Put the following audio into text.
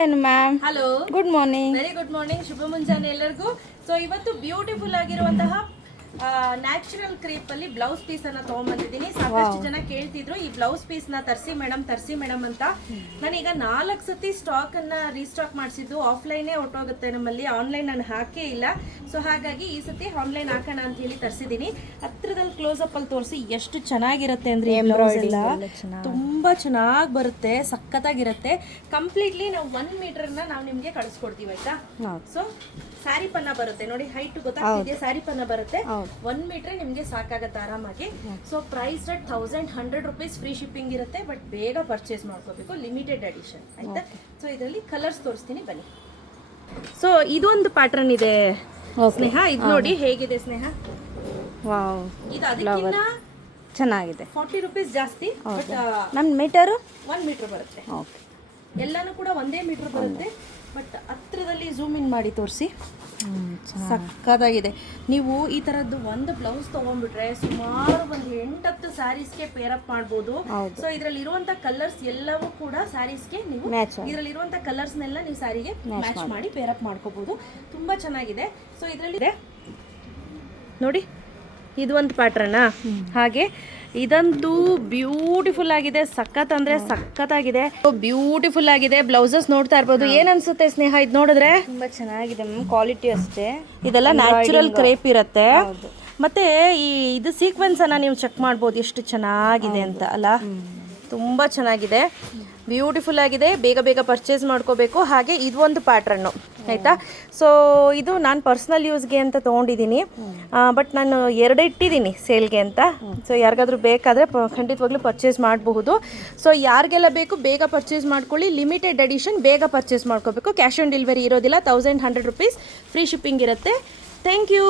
Ma'am hello, good morning. Very good morning, ಶುಭ ಮುಂಜಾನೆ ಎಲ್ಲರಿಗೂ. ಸೊ ಇವತ್ತು ಬ್ಯೂಟಿಫುಲ್ ಆಗಿರುವಂತಹ ನ್ಯಾಚುರಲ್ ಕ್ರೇಪ್ ಅಲ್ಲಿ ಬ್ಲೌಸ್ ಪೀಸ್ ಅನ್ನ ತಗೊಂಡ್ಬಂದಿದ್ದೀನಿ. ಸಾಕಷ್ಟು ಜನ ಕೇಳ್ತಿದ್ರು ಈ ಬ್ಲೌಸ್ ಪೀಸ್ ನ ತರಿಸಿ ಮೇಡಮ್ ಅಂತ. ನಾನೀಗ 4 ಸತಿ ಸ್ಟಾಕ್ ಅನ್ನ ರೀಸ್ಟಾಕ್ ಮಾಡಿಸಿದ್ದು. ಆಫ್ಲೈನೇ ಹೊಟ್ಟೋಗುತ್ತೆ ನಮ್ಮಲ್ಲಿ, ಆನ್ಲೈನ್ ನಾನು ಹಾಕೇ ಇಲ್ಲ. ಸೊ ಹಾಗಾಗಿ ಈ ಸತಿ ಆನ್ಲೈನ್ ಹಾಕೋಣ ಅಂತ ಹೇಳಿ ತರಿಸಿದ್ದೀನಿ. ಹತ್ರದಲ್ಲಿ ಕ್ಲೋಸ್ ಅಪ್ ಅಲ್ಲಿ ತೋರಿಸಿ ಎಷ್ಟು ಚೆನ್ನಾಗಿರುತ್ತೆ ಅಂದ್ರೆ ತುಂಬಾ ಚೆನ್ನಾಗಿ ಬರುತ್ತೆ, ಸಖತ್ತಾಗಿರುತ್ತೆ. ಕಂಪ್ಲೀಟ್ಲಿ ನಾವು 1 ಮೀಟರ್ನ ನಾವು ನಿಮ್ಗೆ ಕಳಿಸ್ಕೊಡ್ತೀವಿ, ಆಯ್ತಾ? ಸೊ ಸ್ಯಾರಿ ಪನ್ನ ಬರುತ್ತೆ ನೋಡಿ, ಹೈಟ್ ಗೊತ್ತಾಗ್ತಿದೆ, ಸ್ಯಾರಿ ಪನ್ನ ಬರುತ್ತೆ. 1 ಮೀಟರ್ ನಿಮ್ಗೆ ಸಾಕಾಗತ್ತೆ ಆರಾಮಾಗಿ. So price rate 1100 rupees, free shipping ಇರುತ್ತೆ. ಬಟ್ ಬೇಗ ಪರ್ಚೇಸ್ ಮಾಡ್ಕೋಬೇಕು, ಲಿಮಿಟೆಡ್ ಎಡಿಷನ್, ಆಯ್ತಾ? ಸೊ ಇದರಲ್ಲಿ ಕಲರ್ಸ್ ತೋರಿಸ್ತೀನಿ ಬನ್ನಿ. ಸೊ ಇದೊಂದು ಪ್ಯಾಟರ್ನ್ ಇದೆ ಸ್ನೇಹ, ಇದು ನೋಡಿ ಹೇಗಿದೆ ಸ್ನೇಹ. ವಾವ್, ಇದು ಅದಕ್ಕಿಂತ ಚೆನ್ನಾಗಿದೆ. 40 ರುಪೀಸ್ ಜಾಸ್ತಿ, ಬಟ್ ನಮ್ಮ ಮೀಟರು 1 ಮೀಟರ್ ಬರುತ್ತೆ. ಓಕೆ, ಎಲ್ಲಾನು ಕೂಡ ಒಂದೇ ಮೀಟರ್ ಬರುತ್ತೆ. ಬಟ್ ಹತ್ರದಲ್ಲಿ ಝೂಮ್ ಇನ್ ಮಾಡಿ ತೋರಿಸಿ, ಸಕ್ಕತ್ತಾಗಿದೆ. ನೀವು ಈ ತರದ್ದು ಒಂದು ಬ್ಲೌಸ್ ತಗೊಂಡ್ಬಿಟ್ರೆ ಸುಮಾರು ಒಂದು 8-10 ಸ್ಯಾರೀಸ್ಗೆ ಪೇರಪ್ ಮಾಡ್ಬೋದು. ಸೊ ಇದರಲ್ಲಿ ಇರುವಂತ ಕಲರ್ಸ್ ಎಲ್ಲವೂ ಕೂಡ ಸ್ಯಾರೀಸ್ಗೆ ನೀವು ಇದರಲ್ಲಿ ಇರುವಂತ ಕಲರ್ಸ್ನೆಲ್ಲ ನೀವು ಸ್ಯಾರಿಗೆ ಮ್ಯಾಚ್ ಮಾಡಿ ಪೇರಪ್ ಮಾಡ್ಕೋಬಹುದು. ತುಂಬಾ ಚೆನ್ನಾಗಿದೆ. ಸೊ ಇದರಲ್ಲಿ ನೋಡಿ, ಇದು ಒಂದು ಪ್ಯಾಟ್ರನ್. ಹಾಗೆ ಇದಂತೂ ಬ್ಯೂಟಿಫುಲ್ ಆಗಿದೆ, ಸಖತ್ ಅಂದ್ರೆ ಸಖತ್ತಾಗಿದೆ, ಬ್ಯೂಟಿಫುಲ್ ಆಗಿದೆ. ಬ್ಲೌಸಸ್ ನೋಡ್ತಾ ಇರ್ಬೋದು. ಏನ್ ಅನ್ಸುತ್ತೆ ಸ್ನೇಹ ಇದು ನೋಡಿದ್ರೆ? ತುಂಬಾ ಚೆನ್ನಾಗಿದೆ ಮ್ಯಾಮ್, ಕ್ವಾಲಿಟಿ ಅಷ್ಟೇ. ಇದೆಲ್ಲ ನ್ಯಾಚುರಲ್ ಕ್ರೇಪ್ ಇರುತ್ತೆ. ಮತ್ತೆ ಇದು ಸೀಕ್ವೆನ್ಸ್ ಅನ್ನ ನೀವು ಚೆಕ್ ಮಾಡ್ಬೋದು, ಎಷ್ಟು ಚೆನ್ನಾಗಿದೆ ಅಂತ ಅಲ್ಲ. ತುಂಬಾ ಚೆನ್ನಾಗಿದೆ, ಬ್ಯೂಟಿಫುಲ್ ಆಗಿದೆ. ಬೇಗ ಬೇಗ ಪರ್ಚೇಸ್ ಮಾಡ್ಕೋಬೇಕು. ಹಾಗೆ ಇದು ಒಂದು ಪ್ಯಾಟ್ರನ್ನು, ಆಯಿತಾ? ಸೊ ಇದು ನಾನು ಪರ್ಸ್ನಲ್ ಯೂಸ್ಗೆ ಅಂತ ತೊಗೊಂಡಿದ್ದೀನಿ. ಬಟ್ ನಾನು 2 ಇಟ್ಟಿದ್ದೀನಿ ಸೇಲ್ಗೆ ಅಂತ. ಸೊ ಯಾರಿಗಾದ್ರೂ ಬೇಕಾದರೆ ಖಂಡಿತವಾಗ್ಲೂ ಪರ್ಚೇಸ್ ಮಾಡಬಹುದು. ಸೊ ಯಾರಿಗೆಲ್ಲ ಬೇಕು ಬೇಗ ಪರ್ಚೇಸ್ ಮಾಡ್ಕೊಳ್ಳಿ. ಲಿಮಿಟೆಡ್ ಎಡಿಷನ್, ಬೇಗ ಪರ್ಚೇಸ್ ಮಾಡ್ಕೋಬೇಕು. ಕ್ಯಾಶ್ ಆನ್ ಡೆಲಿವರಿ ಇರೋದಿಲ್ಲ. 1100 ರುಪೀಸ್, ಫ್ರೀ ಶಿಪ್ಪಿಂಗ್ ಇರುತ್ತೆ. Thank you.